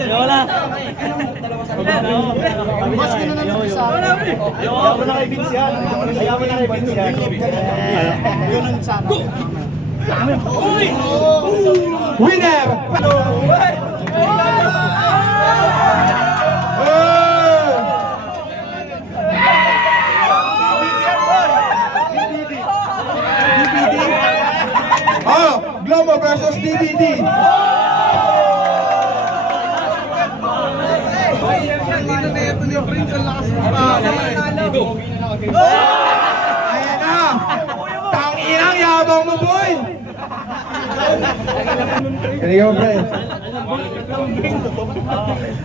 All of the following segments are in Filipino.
Wala. Mas ka na naman sa akin. Ayaw mo na kay Vince yan. Ayaw mo na kay Vince yan. Ganun sana. Winner! Oh, Globo versus DVD. Ayan na! Tanginang yabang mo, boy! Galing mo, pre.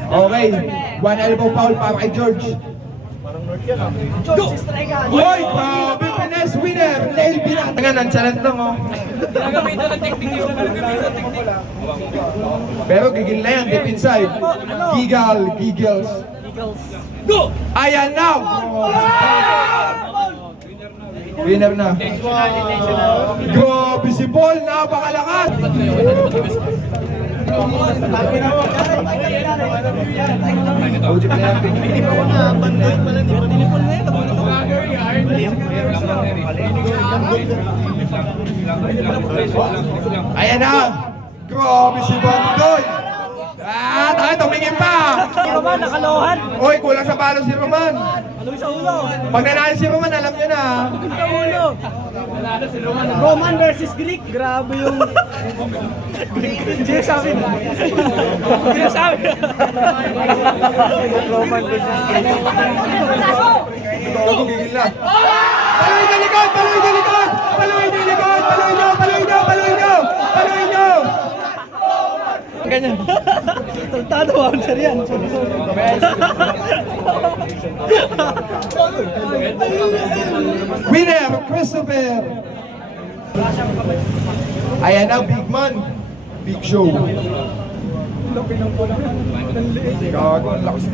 Okay, one elbow foul para kay George. Boy, grabe finesse winner! Nail binat! Nga, nonchalant lang, oh. Gagamitan ng technique yun. Pero gigil na yan, deep inside. Giggles. Go! Ayan na! Winner na. Grabe si Paul, napakalakas! Ayan na! Grabe si Bandoy! Tumingin pa! Si Roman, nakalohan. Uy, kulang sa palo si Roman. Ano sa ulo? Pag nanalo si Roman, alam nyo na. Sa ulo. Roman versus Greek. Grabe yung... Sinasabi. Sinasabi. Roman versus Greek. Gigil na. Paluin na likod! Paluin na likod! Paluin na likod! Paluin nyo! Paluin nyo! Paluin nyo! Paluin nyo! Ganyan. Tado ako sir yan. Winner, Christopher! Ayan na, big man. Big show. Gago, ang lakas.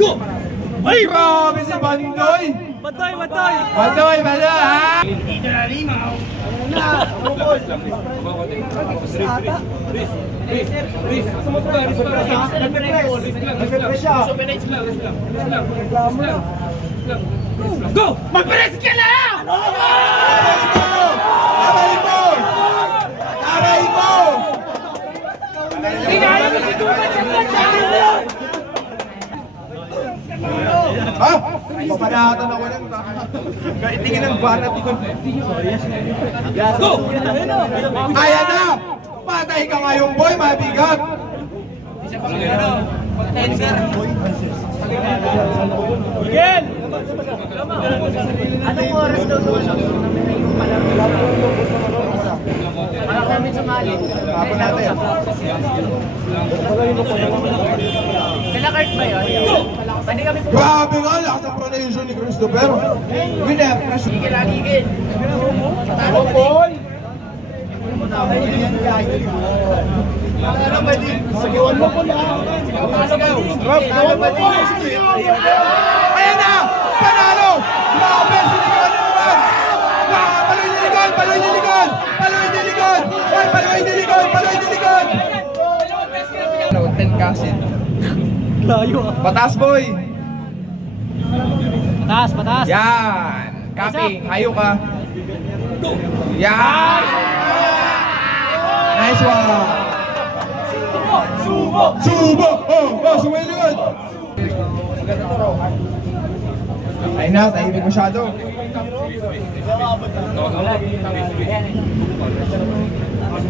Go! Ay, grabe si Bandoy! Batoy, batoy! Bandoy, ha? Go! Mag-press ka na! Aray mo! Aray mo! Tinalo mo si Duman sa platsahin mo! Ha? Papanatan ako yan. Kahit tingin ng banat yun. Go! Ayan na! Patay ka ngayon, boy, mabigat! Miguel! Anong oras daw doon? Para kami sumali. Tapon natin. Sila Kurt ba yun? Pwede kami pumunta. Grabe nga, lakas ang pronation ni Christopher. Winner, Ligil na ligil. Tama, boy! Sigawan mo po na. Sigawan mo po. Ayan na! Panalo! Grabe! Sinigawan na naman! Paloy na likod! Paloy na likod! Paloy na likod! Ay, paloy na likod! Paloy na likod! 10 kasin. Layo ah. Patas, boy! Pataas, pataas. Yan! Kaping, hayo ka. Yan! Nice one! Subo! Subo! Oh, sumiligod! Ay na, tahimik masyado.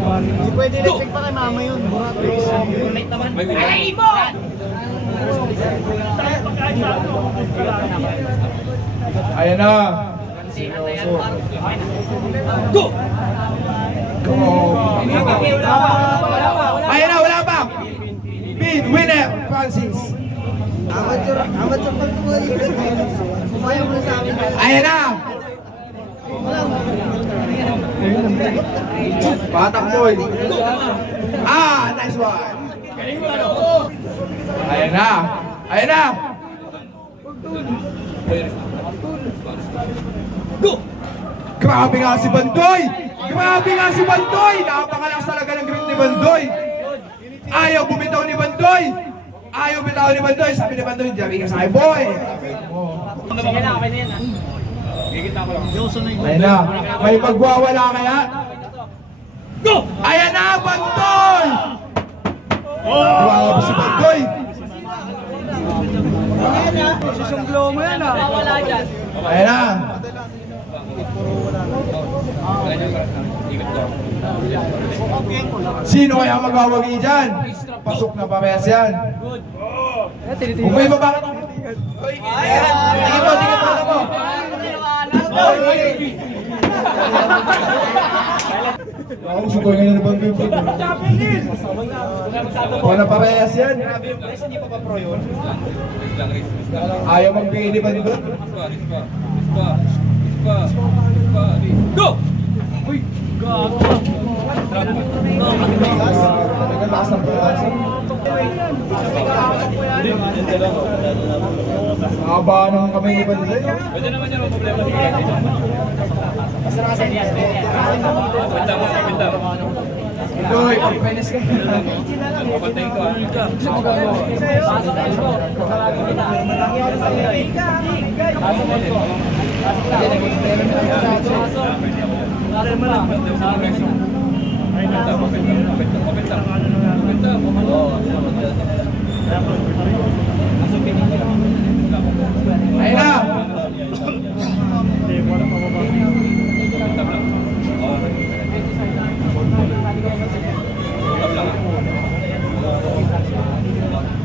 Hindi pwede na-check pa kay mama yun. Ay, mo! Ayan na! Go! Ayan na, wala pa! Big winner, Francis! Amateur pag tuloy. Kumayaw mo na sa amin. Ayan na! Batak boy! Nice one! Ayan na! Ayan na! Go! Grabe nga si Bandoy! Grabe nga si Bandoy! Napakalakas talaga ng Green ni Bandoy. Ayaw bumitaw ni Bandoy. Ayaw bumitaw ni Bandoy. Sabi ni Bandoy, "Diyan ka sa akin, boy." Sige lang, okay na yan. Ayun na. May magwawala kaya? Go! Ayan na, Bandoy! Grabe si Bandoy. Susumblo mo yan ah. Wala dyan. Ayan na. Sino kaya magwawagi dyan? Pasok na parehas yan. Kung may babakit ang tingin. Tingin mo, tingin mo. Ako, sukoy ngayon na Bandoy. Kung na parehas yan. Ayaw magbigay ni Bandoy. Go! Talagang lakas ng pagkasa. Haba ng kamay ni Bandoy. Pwede naman yan ang problema dito. Bandoy, pagpenis ka. Papantayin ko ah. Ayun na!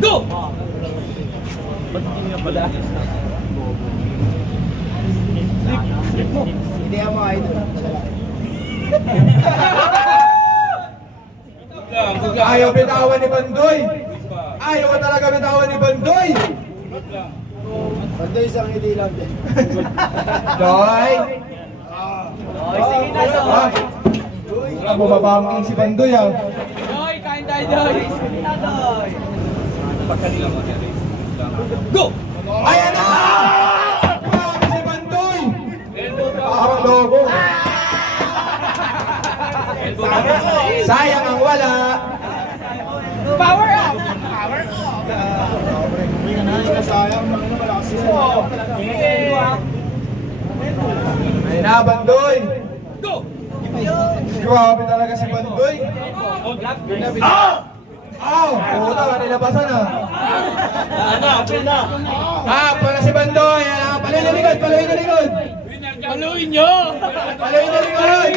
Go! Hindi mo idol. Ayaw bitawan ni Bandoy! Ayaw ka talaga bitawan ni Bandoy! Bandoy isang hindi lang din. Doy! Sige na, Ah! Bumabangking si Bandoy ah! Doy, kain tayo, Doy. Sige na, Doy. Go! Ayan na! Grabe si Bandoy! Parang lobo! Sayang ang wala! Power up! Sayang, malakas siya. Ayun na, Bandoy! Go! Grabe talaga si Bandoy! Aw! Puta, nilabasan ah! Pala si Bandoy! Paluin na likod! Paluin na likod! Paluin nyo! Paluin na likod!